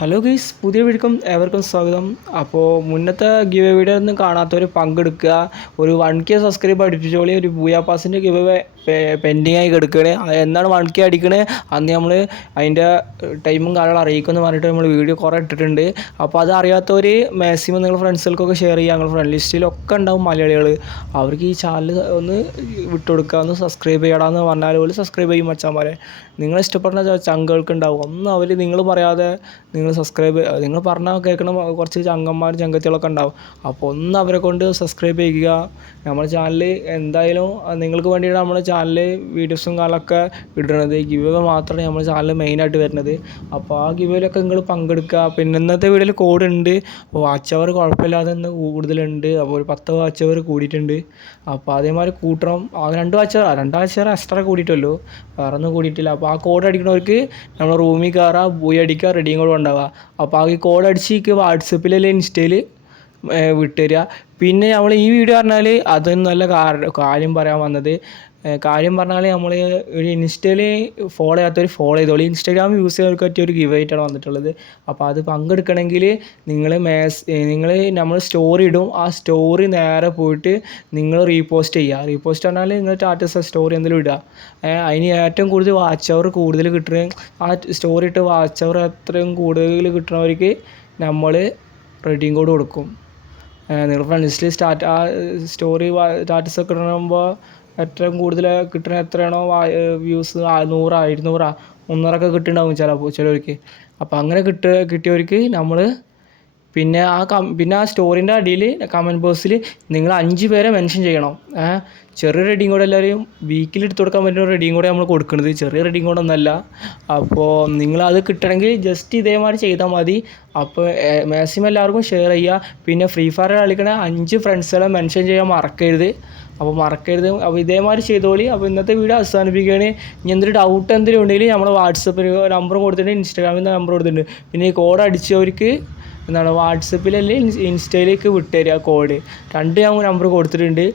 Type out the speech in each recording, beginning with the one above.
Hello guys, പുതിയ വീഡിയോക്കും ഏവർക്കും സ്വാഗതം. അപ്പോൾ മുന്നത്തെ ഗിവ് വീഡിയോ ഒന്നും കാണാത്തവർ പങ്കെടുക്കുക. ഒരു 1K സബ്സ്ക്രൈബ് അടുപ്പിച്ചോളി. ഒരു ബൂയാ പാസിൻ്റെ ഗിവ് പെൻഡിങ് ആയി കിടക്കുകയാണ്. എന്നാണ് 1K അടിക്കണേ അന്ന് നമ്മൾ അതിൻ്റെ ടൈമും കാര്യങ്ങളും അറിയിക്കുമെന്ന് പറഞ്ഞിട്ട് നമ്മൾ വീഡിയോ കുറേ ഇട്ടിട്ടുണ്ട്. അപ്പോൾ അത് അറിയാത്തവർ മാക്സിമം നിങ്ങൾ ഫ്രണ്ട്സുകൾക്കൊക്കെ ഷെയർ ചെയ്യുക. ഞങ്ങൾ ഫ്രണ്ട് ലിസ്റ്റിലൊക്കെ ഉണ്ടാവും മലയാളികൾ. അവർക്ക് ഈ ചാനൽ ഒന്ന് വിട്ടുകൊടുക്കുക, ഒന്ന് സബ്സ്ക്രൈബ് ചെയ്യണമെന്ന് പറഞ്ഞാൽ പോലും സബ്സ്ക്രൈബ് ചെയ്യും മച്ചാന്മാരെ. നിങ്ങൾ ഇഷ്ടപ്പെടുന്ന ചങ്കുകൾക്ക് ഉണ്ടാവും. ഒന്നും അവർ നിങ്ങൾ പറയാതെ നിങ്ങൾ നിങ്ങൾ പറഞ്ഞാൽ കേൾക്കണം. കുറച്ച് ചങ്കന്മാർ ചങ്കത്തികളൊക്കെ ഉണ്ടാവും. അപ്പോൾ ഒന്ന് അവരെ കൊണ്ട് സബ്സ്ക്രൈബ് ചെയ്യുക. നമ്മുടെ ചാനൽ എന്തായാലും നിങ്ങൾക്ക് വേണ്ടിയിട്ട് നമ്മുടെ ചാനൽ വീഡിയോസും കാലമൊക്കെ ഇടുന്നത്. ഗിവ് മാത്രമേ നമ്മുടെ ചാനൽ മെയിനായിട്ട് വരുന്നത്. അപ്പോൾ ആ ഗിവിലൊക്കെ നിങ്ങൾ പങ്കെടുക്കുക. പിന്നെ ഇന്നത്തെ വീഡിയോയിൽ കോഡ് ഉണ്ട്. വാച്ച് അവർ കുഴപ്പമില്ലാതെ ഇന്ന് കൂടുതലുണ്ട്. അപ്പോൾ ഒരു 10 വാച്ച് അവർ കൂടിയിട്ടുണ്ട്. അപ്പോൾ അതേമാതിരി കൂട്ടണം. ആ 2 വാച്ച് അവർ എക്സ്ട്രാ കൂടിയിട്ടല്ലോ, വേറെ ഒന്നും കൂടിയിട്ടില്ല. അപ്പോൾ ആ കോഡ് അടിക്കുന്നവർക്ക് നമ്മൾ റൂമിൽ കയറുക, പോയി അടിക്കുക, റെഡിയും കൂടെ ഉണ്ടാവുക. അപ്പോൾ ആ ഈ കോഡ് അടിച്ച് വാട്സപ്പിലല്ലേ ഇൻസ്റ്റയിൽ വിട്ടുതരിക. പിന്നെ നമ്മൾ ഈ വീഡിയോ പറഞ്ഞാൽ അതൊന്നും നല്ല കാര്യം പറയാൻ വന്നത്. കാര്യം പറഞ്ഞാൽ നമ്മൾ ഒരു ഇൻസ്റ്റയിൽ ഫോളോ ചെയ്യാത്തവർ ഫോളോ ചെയ്തോളൂ. ഇൻസ്റ്റാഗ്രാം യൂസ് ചെയ്യാൻ പറ്റിയ ഒരു ഗിവ് ആയിട്ടാണ് വന്നിട്ടുള്ളത്. അപ്പോൾ അത് പങ്കെടുക്കണമെങ്കിൽ നിങ്ങൾ നമ്മൾ സ്റ്റോറി ഇടും. ആ സ്റ്റോറി നേരെ പോയിട്ട് നിങ്ങൾ റീപോസ്റ്റ് ചെയ്യുക. റീപോസ്റ്റ് പറഞ്ഞാൽ നിങ്ങൾ സ്റ്റാറ്റസ് സ്റ്റോറി എന്തെങ്കിലും ഇടുക. അതിന് ഏറ്റവും കൂടുതൽ വാച്ച് അവർ കൂടുതൽ കിട്ടുന്നത്, ആ സ്റ്റോറി ഇട്ട് വാച്ച് അവർ അത്രയും കൂടുതൽ കിട്ടുന്നവർക്ക് നമ്മൾ റെഡീം കോഡ് കൊടുക്കും. നിങ്ങൾ ഫ്രണ്ട്സിൽ ആ സ്റ്റോറി സ്റ്റാറ്റസൊക്കെ ഇടുമ്പോൾ ഏറ്റവും കൂടുതൽ കിട്ടുന്ന എത്രയാണോ വ്യൂസ്, 100, 200, 300 കിട്ടുന്നുണ്ടാവും ചിലവർക്ക്. അപ്പോൾ അങ്ങനെ കിട്ടിയവർക്ക് നമ്മൾ പിന്നെ ആ സ്റ്റോറിൻ്റെ അടിയിൽ കമൻറ്റ് ബോക്സിൽ നിങ്ങൾ 5 പേരെ മെൻഷൻ ചെയ്യണം. ചെറിയ റെഡിയും കൂടെ എല്ലാവരും വീക്കിൽ എടുത്ത് കൊടുക്കാൻ പറ്റുന്ന റെഡിയും കൂടെ നമ്മൾ കൊടുക്കുന്നത്. ചെറിയ റെഡിയും കൂടെ ഒന്നല്ല. അപ്പോൾ നിങ്ങളത് കിട്ടണമെങ്കിൽ ജസ്റ്റ് ഇതേമാതിരി ചെയ്താൽ മതി. അപ്പോൾ മാക്സിമം എല്ലാവർക്കും ഷെയർ ചെയ്യുക. പിന്നെ ഫ്രീ ഫയർ കളിക്കണ 5 ഫ്രണ്ട്സുകളെ മെൻഷൻ ചെയ്യാൻ മറക്കരുത്. അപ്പോൾ ഇതേമാതിരി ചെയ്തോളി. അപ്പോൾ ഇന്നത്തെ വീഡിയോ അവസാനിപ്പിക്കുകയാണ്. ഇനി എന്തൊരു ഡൗട്ട് എന്തെങ്കിലും ഉണ്ടെങ്കിൽ നമ്മൾ വാട്സപ്പിൽ നമ്പർ കൊടുത്തിട്ടുണ്ട്, ഇൻസ്റ്റാഗ്രാമിൽ നിന്ന് നമ്പർ കൊടുത്തിട്ടുണ്ട്. പിന്നെ ഈ കോഡ് അടിച്ചവർക്ക് വാട്സപ്പിലല്ലേ ഇൻസ്റ്റയിലേക്ക് വിട്ടുതരിക കോഡ്. 2 ഞാൻ നമ്പർ കൊടുത്തിട്ടുണ്ട്.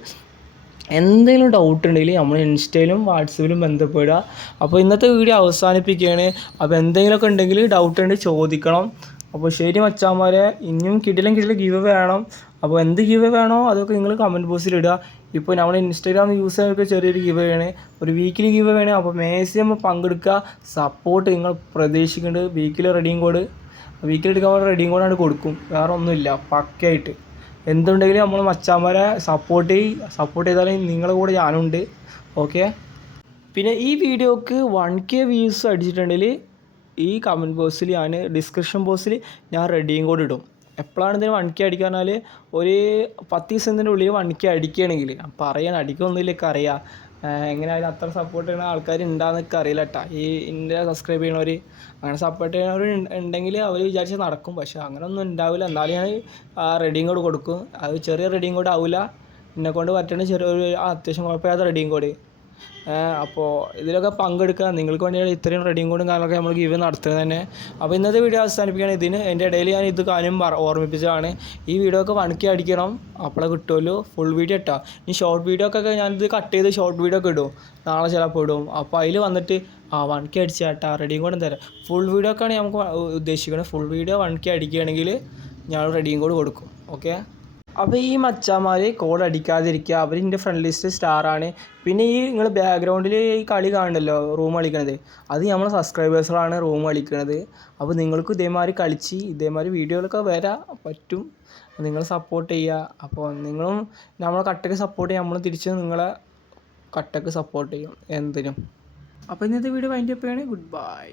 എന്തെങ്കിലും ഡൗട്ട് ഉണ്ടെങ്കിൽ നമ്മൾ ഇൻസ്റ്റയിലും വാട്സപ്പിലും ബന്ധപ്പെടുക. അപ്പോൾ ഇന്നത്തെ വീഡിയോ അവസാനിപ്പിക്കുകയാണ്. അപ്പോൾ എന്തെങ്കിലുമൊക്കെ ഉണ്ടെങ്കിൽ ഡൗട്ട് ഉണ്ടെങ്കിൽ ചോദിക്കണം. അപ്പോൾ ശരി മച്ചാന്മാരെ, ഇനിയും കിടിലം ഗിവ് വേണം. അപ്പോൾ എന്ത് ഗിവ് വേണോ അതൊക്കെ നിങ്ങൾ കമൻറ്റ് ബോക്സിൽ ഇടുക. ഇപ്പോൾ നമ്മൾ ഇൻസ്റ്റാഗ്രാം യൂസ് ചെയ്യാനൊക്കെ ചെറിയൊരു ഗിവ് വേണേ, ഒരു വീക്കിലി ഗിവ് വേണേ. അപ്പോൾ മാക്സിമം പങ്കെടുക്കുക. സപ്പോർട്ട് നിങ്ങൾ പ്രതീക്ഷിക്കേണ്ടത്. വീക്കിലി എടുക്കാൻ റെഡിയും കോഡാണ് കൊടുക്കും. വേറെ ഒന്നുമില്ല, പക്കയായിട്ട്. എന്തുണ്ടെങ്കിലും നമ്മൾ മച്ചാന്മാരെ സപ്പോർട്ട് ചെയ്താലും നിങ്ങളുടെ കൂടെ ഞാനുണ്ട്. ഓക്കെ. പിന്നെ ഈ വീഡിയോക്ക് 1K വ്യൂസ് അടിച്ചിട്ടുണ്ടെങ്കിൽ ഈ കമൻറ്റ് ബോക്സിൽ ഡിസ്ക്രിപ്ഷൻ ബോക്സിൽ ഞാൻ റെഡിയും കോഡ് ഇടും. എപ്പോഴാണ് ഇതിന് 1K അടിക്കുക പറഞ്ഞാൽ ഒരു 10 ദിവസത്തിൻ്റെ ഉള്ളിൽ 1K അടിക്കുകയാണെങ്കിൽ പറയാൻ അടിക്കൊന്നുമില്ലൊക്കെ അറിയാം. എങ്ങനെയായാലും അത്ര സപ്പോർട്ട് ചെയ്യുന്ന ആൾക്കാർ ഉണ്ടാകുന്നൊക്കെ അറിയില്ല കേട്ടോ. ഈ ഇന്ത്യ സബ്സ്ക്രൈബ് ചെയ്യണവർ, അങ്ങനെ സപ്പോർട്ട് ചെയ്യുന്നവർ ഉണ്ടെങ്കിൽ അവർ വിചാരിച്ചാൽ നടക്കും. പക്ഷേ അങ്ങനെയൊന്നും ഉണ്ടാവില്ല. എന്നാലും ഞാൻ റെഡിയും കോഡ് കൊടുക്കും. അത് ചെറിയ റെഡിയും കോഡ് ആവില്ല, എന്നെക്കൊണ്ട് പറ്റുന്ന ചെറിയൊരു അത്യാവശ്യം കുഴപ്പമില്ലാത്ത റെഡിയും കോഡ്. അപ്പോൾ ഇതിലൊക്കെ പങ്കെടുക്കുക. നിങ്ങൾക്ക് വേണ്ടിയാണ് ഇത്രയും റെഡിയും കോഡും കാര്യങ്ങളൊക്കെ നമ്മൾ ഗിവ് നടത്തുന്നത് തന്നെ. അപ്പോൾ ഇന്നത്തെ വീഡിയോ അവസാനിപ്പിക്കുകയാണ്. എൻ്റെ ഇടയിൽ ഞാൻ ഇത് കാര്യം ഓർമ്മിപ്പിച്ചതാണ്. ഈ വീഡിയോ ഒക്കെ 1K അടിക്കണം, അപ്പോഴേ കിട്ടുമല്ലോ. ഫുൾ വീഡിയോ ഇട്ടാൽ ഈ ഷോർട്ട് വീഡിയോ ഒക്കെ ഞാനിത് കട്ട് ചെയ്ത് ഷോർട്ട് വീഡിയോ ഒക്കെ ഇടും. നാളെ ചിലപ്പോൾ ഇടും. അപ്പോൾ അതിൽ വന്നിട്ട് 1K അടിച്ചാട്ടാ റെഡിയും കോഡും തരാം. ഫുൾ വീഡിയോ ഒക്കെയാണ് നമുക്ക് ഉദ്ദേശിക്കുന്നത്. ഫുൾ വീഡിയോ 1K അടിക്കുകയാണെങ്കിൽ ഞാൻ റെഡിയും കോഡ് കൊടുക്കും. ഓക്കെ. അപ്പോൾ ഈ മച്ചാന്മാർ കോഡ് അടിക്കാതിരിക്കുക. അവർ എൻ്റെ ഫ്രണ്ട് ലിസ്റ്റ് സ്റ്റാറാണ്. പിന്നെ ഈ നിങ്ങൾ ബാക്ക്ഗ്രൗണ്ടിൽ ഈ കളി കാണുന്നല്ലോ, റൂം കളിക്കണത്, അത് നമ്മളെ സബ്സ്ക്രൈബേഴ്സുകളാണ് റൂം കളിക്കുന്നത്. അപ്പോൾ നിങ്ങൾക്ക് ഇതേമാതിരി കളിച്ച് ഇതേമാതിരി വീഡിയോകളൊക്കെ വരാൻ പറ്റും. നിങ്ങൾ സപ്പോർട്ട് ചെയ്യുക. അപ്പോൾ നിങ്ങളും നമ്മളെ കട്ടക്ക് സപ്പോർട്ട് ചെയ്യും, നമ്മൾ തിരിച്ച് നിങ്ങളെ കട്ടക്ക് സപ്പോർട്ട് ചെയ്യും എന്തിനും. അപ്പോൾ ഇന്നത്തെ വീഡിയോ വൈൻഡ് അപ്പ് ചെയ്യണേ. Good bye.